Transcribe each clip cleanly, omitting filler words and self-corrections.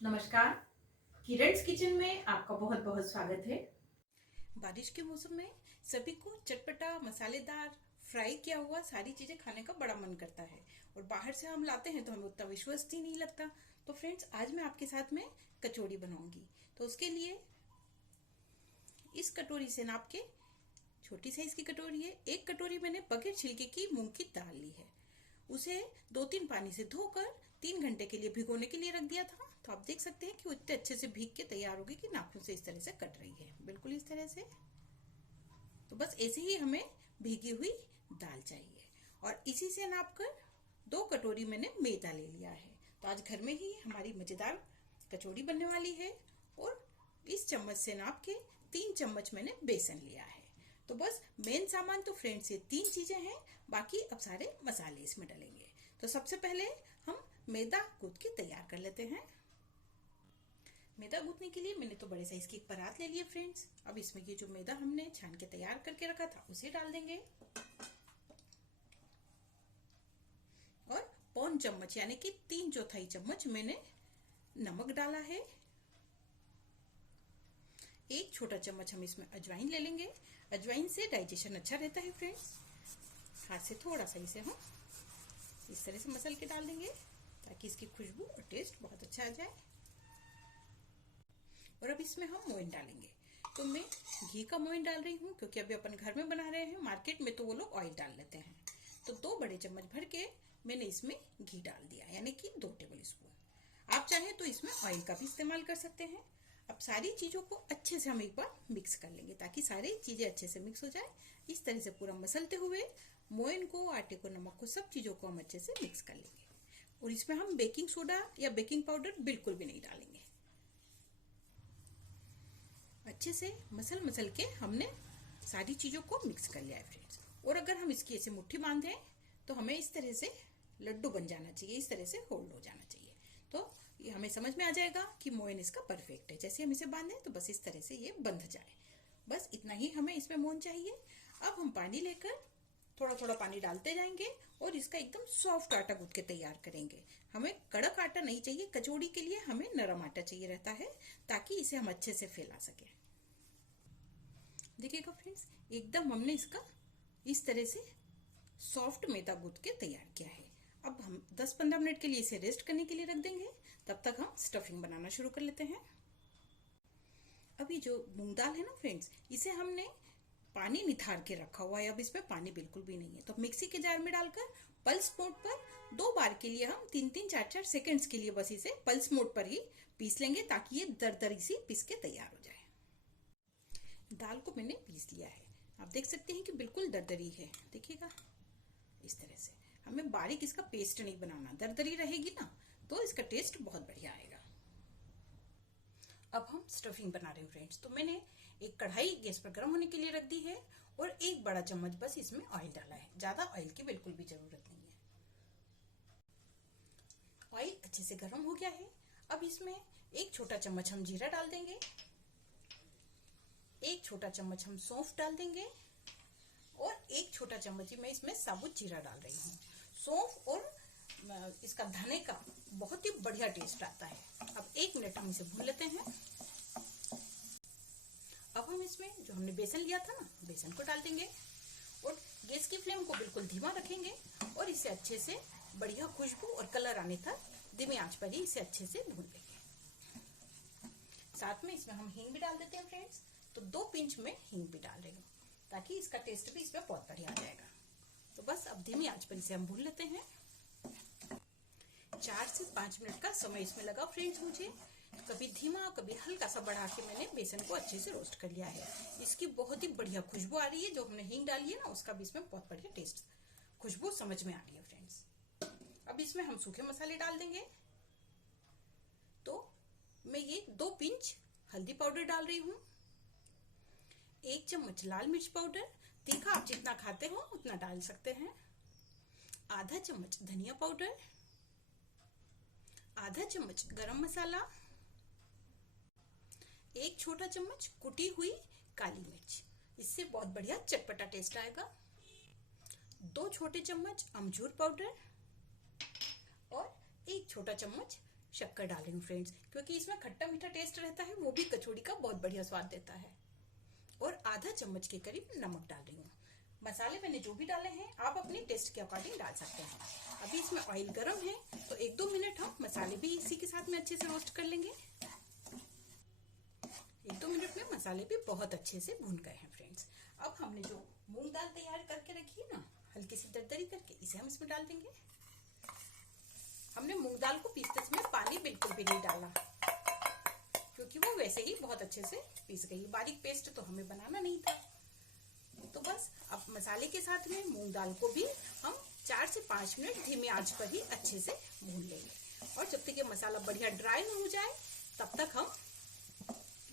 नमस्कार। किरण's किचन में आपका बहुत बहुत स्वागत है। बारिश के मौसम में सभी को चटपटा मसालेदार फ्राई किया हुआ सारी चीजें खाने का बड़ा मन करता है और बाहर से हम लाते हैं तो हमें उतना विश्वास ही नहीं लगता। तो फ्रेंड्स, आज मैं आपके साथ में कचौड़ी बनाऊंगी। तो उसके लिए इस कटोरी से नाप के, छोटी साइज की कटोरी है, एक कटोरी मैंने बगैर छिलके की मूंग की दाल ली है। उसे 2-3 पानी से धोकर 3 घंटे के लिए भिगोने के लिए रख दिया था। तो आप देख सकते हैं कि वो इतने अच्छे से भीग के तैयार होगी कि नाखून से इस तरह से कट रही है, बिल्कुल इस तरह से। तो बस ऐसे ही हमें भीगी हुई दाल चाहिए और इसी से नापकर 2 कटोरी मैंने मैदा ले लिया है। तो आज घर में ही हमारी मजेदार कचौड़ी बनने वाली है। और इस चम्मच से नाप के 3 चम्मच मैंने बेसन लिया है। तो बस मेन सामान तो फ्रेंड्स ये 3 चीजें हैं, बाकी अब सारे मसाले इसमें डलेंगे। तो सबसे पहले हम मैदा गूंथ के तैयार कर लेते हैं। मैदा गूंथने के लिए मैंने तो बड़े साइज की एक परात ले ली है फ्रेंड्स। अब इसमें ये जो मैदा हमने छान के तैयार करके रखा था उसे डाल देंगे और 1 चम्मच यानी कि 3/4 चम्मच मैंने नमक डाला है। 1 छोटा चम्मच हम इसमें अजवाइन ले लेंगे। अजवाइन से डाइजेशन अच्छा रहता है फ्रेंड्स। हाथ से थोड़ा सा इसे हम इस तरह से मसल के डाल देंगे ताकि इसकी खुशबू और टेस्ट बहुत अच्छा आ जाए। और अब इसमें हम मोइन डालेंगे। तो मैं घी का मोइन डाल रही हूँ क्योंकि अभी अपन घर में बना रहे हैं। मार्केट में तो वो लोग ऑयल डाल लेते हैं। तो 2 बड़े चम्मच भर के मैंने इसमें घी डाल दिया, यानी कि 2 टेबल स्पून। आप चाहें तो इसमें ऑयल का भी इस्तेमाल कर सकते हैं। अब सारी चीजों को अच्छे से हम एक बार मिक्स कर लेंगे ताकि सारी चीजें अच्छे से मिक्स हो जाए। इस तरह से पूरा मसलते हुए मोइन को, आटे को, नमक को, सब चीजों को हम अच्छे से मिक्स कर लेंगे। और इसमें हम बेकिंग सोडा या बेकिंग पाउडर बिल्कुल भी नहीं डालेंगे। अच्छे से मसल मसल के हमने सारी चीजों को मिक्स कर लिया है फ्रेंड्स। और अगर हम इसकी ऐसे मुट्ठी बांधें तो हमें इस तरह से लड्डू बन जाना चाहिए, इस तरह से होल्ड हो जाना चाहिए। तो ये हमें समझ में आ जाएगा कि मोइन इसका परफेक्ट है। जैसे हम इसे बांधें तो बस इस तरह से ये बंध जाए, बस इतना ही हमें इसमें मोइन चाहिए। अब हम पानी लेकर थोड़ा थोड़ा पानी डालते जाएंगे और इसका एकदम सॉफ्ट आटा गूंथ के तैयार करेंगे। हमें कड़क आटा नहीं चाहिए, कचौड़ी के लिए हमें नरम आटा चाहिए रहता है ताकि इसे हम अच्छे से फैला सकें। देखिएगा फ्रेंड्स, एकदम हमने इसका इस तरह से सॉफ्ट मैदा गूंथ के तैयार किया है। अब हम 10-15 मिनट के लिए इसे रेस्ट करने के लिए रख देंगे। तब तक हम स्टफिंग बनाना शुरू कर लेते हैं। अभी जो मूंग दाल है ना फ्रेंड्स, इसे हमने पानी निथार के रखा हुआ है। अब इसमें पानी बिल्कुल भी नहीं है। तो मिक्सी के जार में डालकर पल्स मोड पर 2 बार के लिए हम 3-3, 4-4 सेकेंड्स के लिए बस इसे पल्स मोड पर ही पीस लेंगे ताकि ये दरदरी सी पीस के तैयार हो जाए। दाल को मैंने पीस लिया है। आप देख सकते हैं कि बिल्कुल दरदरी है। देखिएगा इस तरह से। हमें बारीक इसका पेस्ट नहीं बनाना, दरदरी रहेगी ना तो इसका टेस्ट बहुत बढ़िया आएगा। अब हम स्टफिंग बना रहे हैं फ्रेंड्स। तो मैंने एक कढ़ाई गैस पर गर्म होने के लिए रख दी है और 1 बड़ा चम्मच बस इसमें ऑयल डाला है। ज्यादा ऑयल की बिल्कुल भी जरूरत नहीं है। ऑयल अच्छे से गर्म हो गया है। अब इसमें 1 छोटा चम्मच हम जीरा डाल देंगे। 1 छोटा चम्मच हम सौंफ डाल देंगे और 1 छोटा चम्मच ही मैं इसमें साबुत जीरा डाल रही हूँ। सौंफ और इसका धने का बहुत ही बढ़िया टेस्ट आता है। अब 1 मिनट हम इसे भून लेते हैं। अब हम इसमें जो हमने बेसन लिया था ना, बेसन को डाल देंगे और गैस की फ्लेम को बिल्कुल धीमा रखेंगे और इसे अच्छे से बढ़िया खुशबू और कलर आने तक धीमी आंच पर ही इसे अच्छे से भून लेंगे। साथ में इसमें हम हींग भी डाल देते हैं फ्रेंड्स। तो 2 पिंच में हींग भी डाल रही हूँ ताकि इसका टेस्ट भी इसमें बहुत बढ़िया आ जाएगा। तो बस अब धीमी आंच पर इसे हम भून लेते हैं। 4 से 5 मिनट का समय इसमें लगा फ्रेंड्स मुझे। कभी धीमा कभी हल्का सा बढ़ा के मैंने बेसन को अच्छे से रोस्ट कर लिया है। इसकी बहुत ही बढ़िया खुशबू आ रही है। जो हमने हींग डाली है ना, उसका भी इसमें बहुत बढ़िया टेस्ट, खुशबू समझ में आ रही है फ्रेंड्स। अब इसमें हम सूखे मसाले डाल देंगे। तो मैं ये 2 पिंच हल्दी पाउडर डाल रही हूँ, 1 चम्मच लाल मिर्च पाउडर, तीखा आप जितना खाते हो उतना डाल सकते हैं, आधा चम्मच धनिया पाउडर, आधा चम्मच गरम मसाला, 1 छोटा चम्मच कुटी हुई काली मिर्च, इससे बहुत बढ़िया चटपटा टेस्ट आएगा, 2 छोटे चम्मच अमचूर पाउडर और 1 छोटा चम्मच शक्कर डाल रही हूँ फ्रेंड्स, क्योंकि इसमें खट्टा मीठा टेस्ट रहता है, वो भी कचौड़ी का बहुत बढ़िया स्वाद देता है। और आधा चम्मच के करीब नमक डाल रही हूँ। मसाले मैंने जो भी डाले हैं आप अपने टेस्ट के अकॉर्डिंग डाल सकते हैं। अभी इसमें ऑयल गर्म है तो 1-2 मिनट हम मसाले भी इसी के साथ में अच्छे से रोस्ट कर लेंगे। 1-2 मिनट में मसाले भी बहुत अच्छे से भून गए हैं फ्रेंड्स। अब हमने जो मूंग दाल तैयार करके रखी है ना, हल्की सी दरदरी करके, इसे हम इसमें डाल देंगे। हमने मूंग दाल को पीसते समय पानी बिल्कुल भी नहीं डाला, क्योंकि वो वैसे ही बहुत अच्छे से पीस गई। बारीक पेस्ट तो हमें बनाना नहीं था। तो बस अब मसाले के साथ में मूंग दाल को भी हम 4 से 5 मिनट धीमी आंच पर ही अच्छे से भून लेंगे। और जब तक ये मसाला बढ़िया ड्राई न हो जाए तब तक हम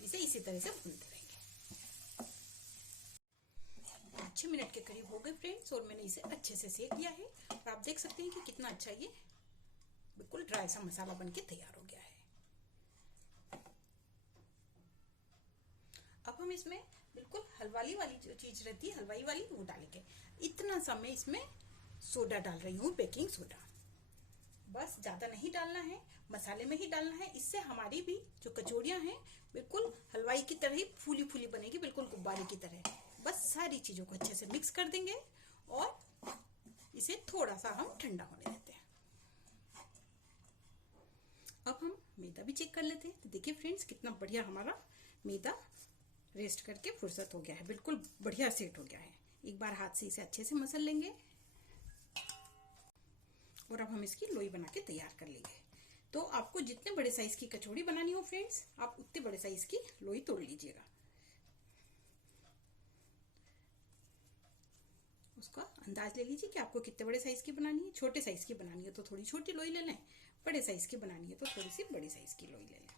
इसे इसी तरह से भूनते रहेंगे। 6 मिनट के करीब हो गए फ्रेंड्स, और मैंने इसे अच्छे से सेक लिया है। और आप देख सकते हैं कि कितना अच्छा ये बिल्कुल ड्राई सा मसाला बनके तैयार हो गया है। अब हम इसमें बिल्कुल हलवाई वाली जो चीज रहती है, हलवाई वाली, वो डालेंगे। इतना सा मैं इसमें सोडा डाल रही हूँ, बेकिंग सोडा। बस ज्यादा नहीं डालना है, मसाले में ही डालना है। इससे हमारी भी जो कचौड़ियां हैं बिल्कुल हलवाई की तरह ही फूली फूली बनेगी, बिल्कुल गुब्बारे की तरह। बस सारी चीजों को अच्छे से मिक्स कर देंगे और इसे थोड़ा सा हम ठंडा होने देते हैं। अब हम मैदा भी चेक कर लेते हैं। तो देखिए फ्रेंड्स, कितना बढ़िया हमारा मैदा रेस्ट करके फुर्सत हो गया है, बिल्कुल बढ़िया सेट हो गया है। एक बार हाथ से इसे अच्छे से मसल लेंगे और अब हम इसकी लोई बना के तैयार कर लेंगे। तो आपको जितने बड़े साइज की कचौड़ी बनानी हो फ्रेंड्स, आप उतने बड़े साइज की लोई तोड़ लीजिएगा। उसका अंदाज ले लीजिए कि आपको कितने बड़े साइज की बनानी है। छोटे साइज की बनानी है तो थोड़ी छोटी लोई ले लें, बड़े साइज की बनानी है तो थोड़ी सी बड़ी साइज की लोई ले लें।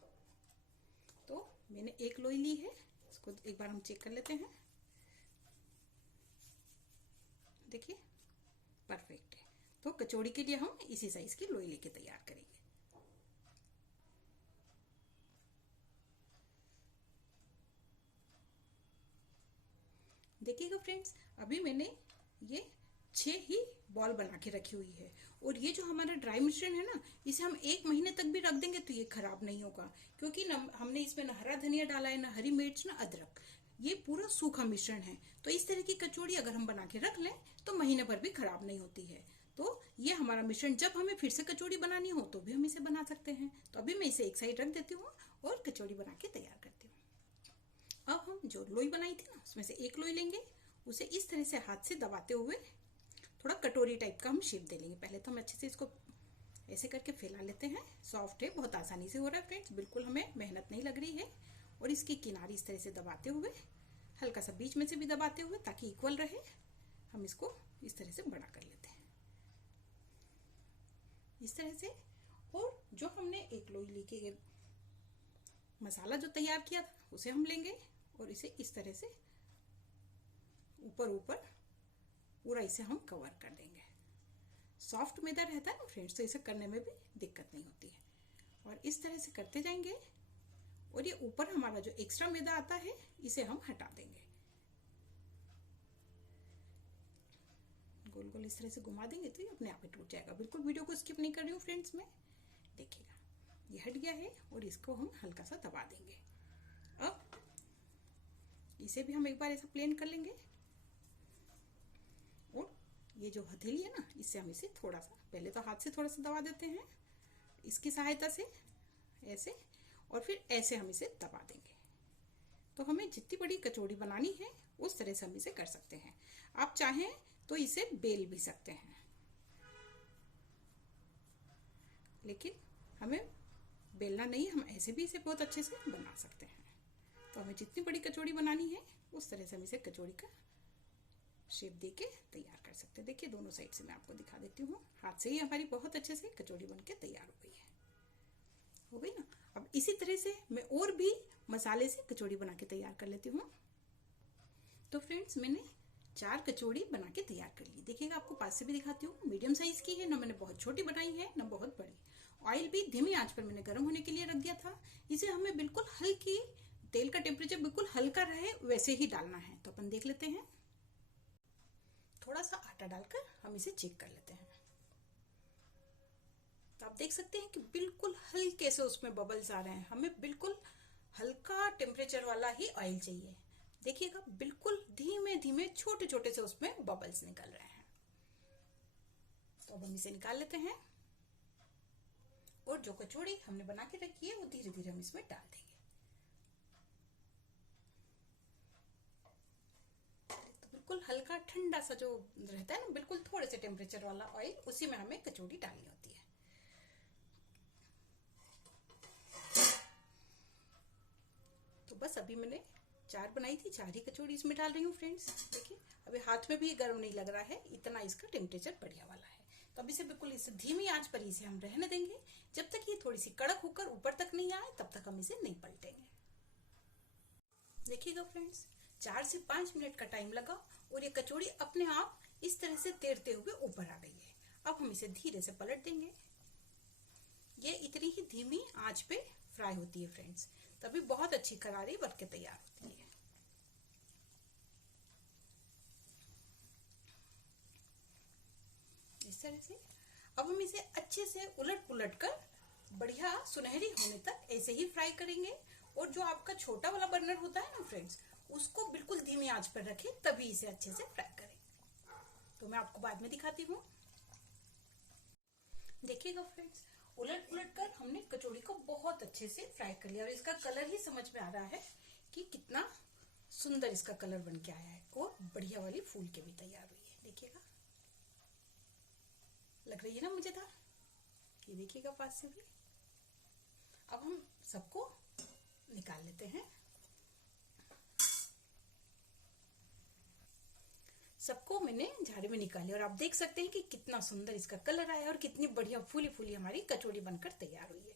तो मैंने एक लोई ली है, इसको एक बार हम चेक कर लेते हैं। देखिए परफेक्ट है। तो कचौड़ी के लिए हम इसी साइज की लोई लेके तैयार करेंगे। देखिएगा फ्रेंड्स, अभी मैंने ये 6 ही बॉल बना के रखी हुई है। और ये जो हमारा ड्राई मिश्रण है ना, इसे हम 1 महीने तक भी रख देंगे तो ये खराब नहीं होगा, क्योंकि हमने इसमें ना हरा धनिया डाला है, ना हरी मिर्च, ना अदरक। ये पूरा सूखा मिश्रण है। तो इस तरह की कचौड़ी अगर हम बना के रख लें तो महीने भर भी खराब नहीं होती है। तो ये हमारा मिश्रण जब हमें फिर से कचौड़ी बनानी हो तो भी हम इसे बना सकते हैं। तो अभी मैं इसे एक साइड रख देती हूँ और कचौड़ी बना के तैयार करती हूँ। अब हम जो लोई बनाई थी ना, उसमें से एक लोई लेंगे, उसे इस तरह से हाथ से दबाते हुए थोड़ा कटोरी टाइप का हम शेप दे लेंगे। पहले तो हम अच्छे से इसको ऐसे करके फैला लेते हैं। सॉफ्ट है, बहुत आसानी से हो रहा है फ्रेंड्स, बिल्कुल हमें मेहनत नहीं लग रही है। और इसकी किनारी इस तरह से दबाते हुए, हल्का सा बीच में से भी दबाते हुए, ताकि इक्वल रहे, हम इसको इस तरह से बड़ा कर लेते हैं, इस तरह से। और जो हमने एक लोई लेके मसाला जो तैयार किया था उसे हम लेंगे और इसे इस तरह से ऊपर ऊपर पूरा इसे हम कवर कर देंगे। सॉफ्ट मैदा रहता है ना फ्रेंड्स, तो इसे करने में भी दिक्कत नहीं होती है। और इस तरह से करते जाएंगे और ये ऊपर हमारा जो एक्स्ट्रा मैदा आता है इसे हम हटा देंगे। गोल गोल इस तरह से घुमा देंगे तो ये अपने आप ही टूट जाएगा। बिल्कुल वीडियो को स्किप नहीं कर रही हूँ फ्रेंड्स मैं। देखिएगा ये हट गया है और इसको हम हल्का सा दबा देंगे। अब इसे भी हम एक बार ऐसा प्लेन कर लेंगे और ये जो हथेली है ना, इससे हम इसे थोड़ा सा, पहले तो हाथ से थोड़ा सा दबा देते हैं इसकी सहायता से, ऐसे, और फिर ऐसे हम इसे दबा देंगे। तो हमें जितनी बड़ी कचौड़ी बनानी है उस तरह से हम इसे कर सकते हैं। आप चाहें तो इसे बेल भी सकते हैं, लेकिन हमें बेलना नहीं, हम ऐसे भी इसे बहुत अच्छे से बना सकते हैं। तो हमें जितनी बड़ी कचौड़ी बनानी है उस तरह से हम इसे कचौड़ी का शेप देके तैयार कर सकते हैं। देखिए दोनों साइड से मैं आपको दिखा देती हूँ। हाथ से ही हमारी बहुत अच्छे से कचौड़ी बनके तैयार हो गई है, हो गई ना। अब इसी तरह से मैं और भी मसाले से कचौड़ी बना के तैयार कर लेती हूँ। तो फ्रेंड्स मैंने 4 कचौड़ी बना के तैयार कर ली। देखिएगा आपको पास से भी दिखाती हूँ। मीडियम साइज की है, ना मैंने बहुत छोटी बनाई है ना बहुत बड़ी। ऑयल भी धीमी आंच पर मैंने गर्म होने के लिए रख दिया था। इसे हमें बिल्कुल हल्की, तेल का टेम्परेचर बिल्कुल हल्का रहे वैसे ही डालना है। तो अपन देख लेते हैं, थोड़ा सा आटा डालकर हम इसे चेक कर लेते हैं। तो आप देख सकते हैं कि बिल्कुल हल्के से उसमें बबल्स आ रहे हैं। हमें बिल्कुल हल्का टेम्परेचर वाला ही ऑयल चाहिए। देखिएगा बिल्कुल धीमे धीमे छोटे छोटे से उसमें बबल्स निकल रहे हैं। तो अब हम इसे निकाल लेते हैं और जो कचौड़ी हमने बना के रखी है वो धीरे धीरे हम इसमें डाल देंगे। तो बिल्कुल हल्का ठंडा सा जो रहता है ना, बिल्कुल थोड़े से टेम्परेचर वाला ऑयल, उसी में हमें कचौड़ी डालनी होती है। तो बस अभी मैंने 4 बनाई थी, 4 ही कचौड़ी इसमें डाल रही हूँ फ्रेंड्स। देखिए अभी हाथ में भी गर्म नहीं लग रहा है, इतना इसका टेम्परेचर बढ़िया वाला है। तो अभी से बिल्कुल इसे धीमी आंच पर इसे हम रहने देंगे। जब तक ये थोड़ी सी कड़क होकर ऊपर तक नहीं आए तब तक हम इसे नहीं पलटेंगे। देखिएगा फ्रेंड्स 4 से 5 मिनट का टाइम लगा और ये कचौड़ी अपने आप इस तरह से तैरते हुए ऊपर आ गई है। अब हम इसे धीरे से पलट देंगे। ये इतनी ही धीमी आंच पे फ्राई होती है फ्रेंड्स, तभी बहुत अच्छी करारी बन के तैयार होती है। इस तरह से अब हम इसे अच्छे से उलट पुलट कर बढ़िया सुनहरी होने तक ऐसे ही फ्राई करेंगे। और जो आपका छोटा वाला बर्नर होता है ना फ्रेंड्स, उसको बिल्कुल धीमी आंच पर रखें, तभी इसे अच्छे से फ्राई करेंगे। तो मैं आपको बाद में दिखाती हूँ। देखिएगा फ्रेंड्स उलट पुलट कर हमने कचौड़ी को बहुत अच्छे से फ्राई कर लिया और इसका कलर ही समझ में आ रहा है कि कितना सुंदर इसका कलर बन के आया है और बढ़िया वाली फूल के भी तैयार हुई है। देखिएगा लग रही है ना मजेदार। ये देखिएगा पास से भी। अब हम सबको निकाल लेते हैं। सबको मैंने झाड़ू में निकाली और आप देख सकते हैं कि कितना सुंदर इसका कलर आया और कितनी बढ़िया फूली फूली हमारी कचौड़ी बनकर तैयार हुई है।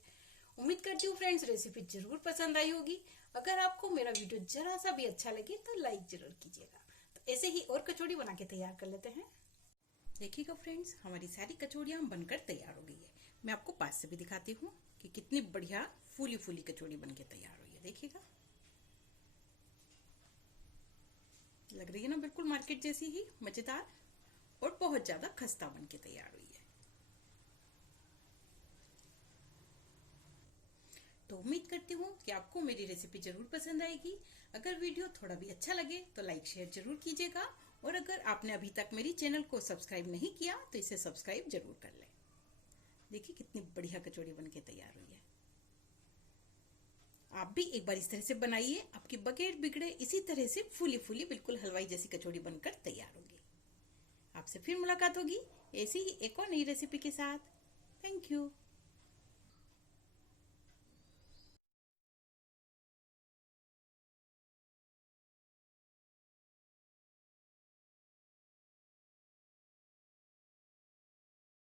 उम्मीद करती हूँ फ्रेंड्स रेसिपी जरूर पसंद आई होगी। अगर आपको मेरा वीडियो जरा सा भी अच्छा लगे तो लाइक जरूर कीजिएगा। तो ऐसे ही और कचौड़ी बना के तैयार कर लेते हैं। देखिएगा फ्रेंड्स हमारी सारी कचौड़ियाँ बनकर तैयार हो गई है। मैं आपको पास से भी दिखाती हूँ कि कितनी बढ़िया फूली फूली कचौड़ी बन के तैयार हुई है। देखिएगा लग रही है ना बिल्कुल मार्केट जैसी ही मजेदार और बहुत ज्यादा खस्ता बन के तैयार हुई है। तो उम्मीद करती हूँ कि आपको मेरी रेसिपी जरूर पसंद आएगी। अगर वीडियो थोड़ा भी अच्छा लगे तो लाइक शेयर जरूर कीजिएगा और अगर आपने अभी तक मेरी चैनल को सब्सक्राइब नहीं किया तो इसे सब्सक्राइब जरूर कर लें। देखिए कितनी बढ़िया कचौड़ी बन के तैयार हुई है। आप भी एक बार इस तरह से बनाइए, आपकी बगैर बिगड़े इसी तरह से फूली फूली बिल्कुल हलवाई जैसी कचौड़ी बनकर तैयार होगी। आपसे फिर मुलाकात होगी ऐसी ही एक और नई रेसिपी के साथ। Thank you.